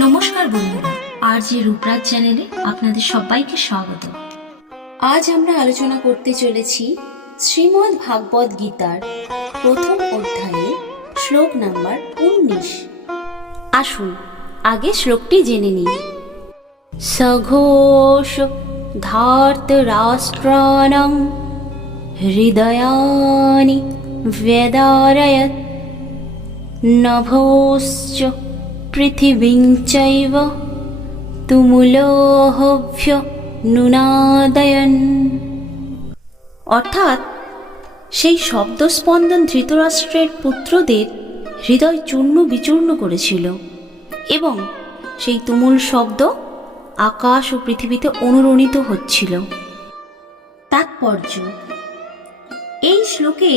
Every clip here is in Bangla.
নমস্কার বন্ধুরা, আরজে রূপরাজ চ্যানেলে আপনাদের সবাইকে স্বাগত। আজ আমরা আলোচনা করতে চলেছি শ্রীমদ্ ভাগবত গীতার প্রথম অধ্যায়ে শ্লোক নাম্বার 19। আসুন আগে শ্লোকটি জেনে নিই। সঘোষ ধার্তরাষ্ট্রাণাং হৃদয়ানি ব্যদারয়ৎ নভোশ্চ পৃথিবীং চৈব তুমুলোহভ্য নুনাদয়ন। অর্থাৎ সেই শব্দস্পন্দন ধৃতরাষ্ট্রের পুত্রদের হৃদয় চূর্ণ বিচূর্ণ করেছিল এবং সেই তুমুল শব্দ আকাশ ও পৃথিবীতে অনুরণিত হচ্ছিল। তাৎপর্য: এই শ্লোকে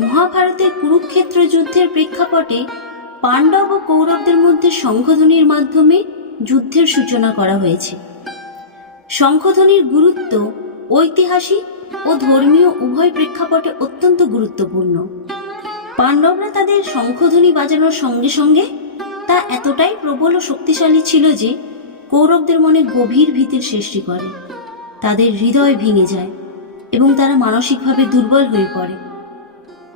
মহাভারতের কুরুক্ষেত্র যুদ্ধের প্রেক্ষাপটে পাণ্ডব ও কৌরবদের মধ্যে শঙ্খধ্বনির মাধ্যমে যুদ্ধের সূচনা করা হয়েছে। শঙ্খধ্বনির গুরুত্ব ঐতিহাসিক ও ধর্মীয় উভয় প্রেক্ষাপটে অত্যন্ত গুরুত্বপূর্ণ। পাণ্ডবরা তাদের শঙ্খধ্বনি বাজানোর সঙ্গে সঙ্গে তা এতটাই প্রবল ও শক্তিশালী ছিল যে কৌরবদের মনে গভীর ভীতির সৃষ্টি করে। তাদের হৃদয় ভেঙে যায় এবং তারা মানসিকভাবে দুর্বল হয়ে পড়ে।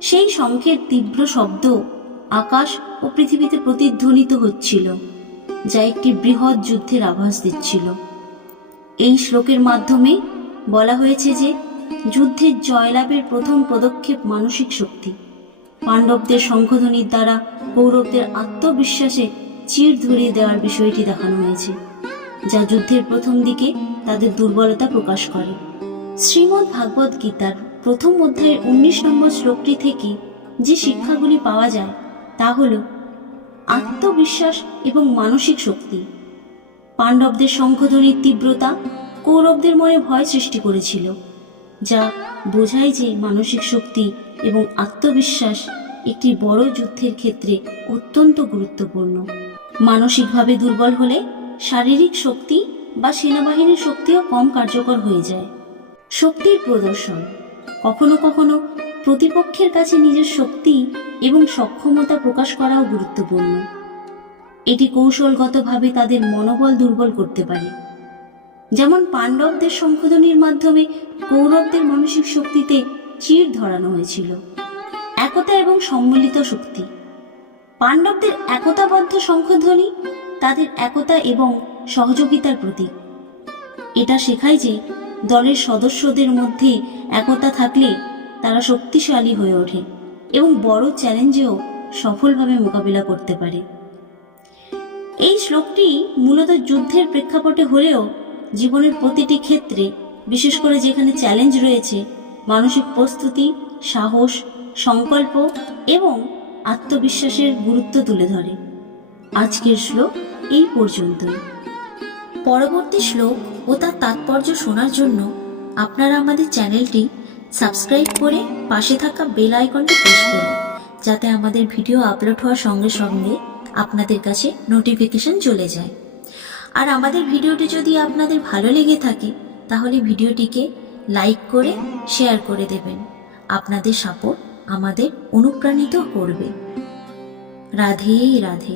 সেই শঙ্খের তীব্র শব্দ আকাশ ও পৃথিবীতে প্রতিধ্বনিত হচ্ছিল, যা একটি বৃহৎ যুদ্ধের আভাস দিচ্ছিল। এই শ্লোকের মাধ্যমে বলা হয়েছে যে যুদ্ধের জয়লাভের প্রথম পদক্ষেপ মানসিক শক্তি। পাণ্ডবদের শঙ্খধ্বনির দ্বারা কৌরবদের আত্মবিশ্বাসে চির ধরিয়ে দেওয়ার বিষয়টি দেখানো হয়েছে, যা যুদ্ধের প্রথম দিকে তাদের দুর্বলতা প্রকাশ করে। শ্রীমদ্ ভাগবত গীতার প্রথম অধ্যায়ের 19 নম্বর শ্লোকটি থেকে যে শিক্ষাগুলি পাওয়া যায় তা হল আত্মবিশ্বাস এবং মানসিক শক্তি। পাণ্ডবদের শঙ্খধ্বনির তীব্রতা কৌরবদের মনে ভয় সৃষ্টি করেছিল, যা বোঝায় যে মানসিক শক্তি এবং আত্মবিশ্বাস একটি বড় যুদ্ধের ক্ষেত্রে অত্যন্ত গুরুত্বপূর্ণ। মানসিকভাবে দুর্বল হলে শারীরিক শক্তি বা সেনাবাহিনীর শক্তিও কম কার্যকর হয়ে যায়। শক্তির প্রদর্শন: কখনো কখনো প্রতিপক্ষের কাছে নিজের শক্তি এবং সক্ষমতা প্রকাশ করাও গুরুত্বপূর্ণ। এটি কৌশলগতভাবে তাদের মনোবল দুর্বল করতে পারে। যেমন পাণ্ডবদের শঙ্খধ্বনির মাধ্যমে কৌরবদের মানসিক শক্তিতে চির ধরানো হয়েছিল। একতা এবং সম্মিলিত শক্তি: পাণ্ডবদের একতাবদ্ধ শঙ্খধ্বনি তাদের একতা এবং সহযোগিতার প্রতীক। এটা শেখায় যে দলের সদস্যদের মধ্যে একতা থাকলে তারা শক্তিশালী হয়ে ওঠে এবং বড় চ্যালেঞ্জেও সফলভাবে মোকাবিলা করতে পারে। এই শ্লোকটি মূলত যুদ্ধের প্রেক্ষাপটে হলেও জীবনের প্রতিটি ক্ষেত্রে, বিশেষ করে যেখানে চ্যালেঞ্জ রয়েছে, মানসিক প্রস্তুতি, সাহস, সংকল্প এবং আত্মবিশ্বাসের গুরুত্ব তুলে ধরে। আজকের শ্লোক এই পর্যন্তই। পরবর্তী শ্লোক ও তার তাৎপর্য শোনার জন্য আপনারা আমাদের চ্যানেলটি সাবস্ক্রাইব করে পাশে থাকা বেল আইকনটি প্রেস করুন, যাতে আমাদের ভিডিও আপলোড হওয়ার সঙ্গে সঙ্গে আপনাদের কাছে নোটিফিকেশন চলে যায়। আর আমাদের ভিডিওটি যদি আপনাদের ভালো লেগে থাকে তাহলে ভিডিওটিকে লাইক করে শেয়ার করে দেবেন। আপনাদের সাপোর্ট আমাদের অনুপ্রাণিত করবে। রাধে রাধে।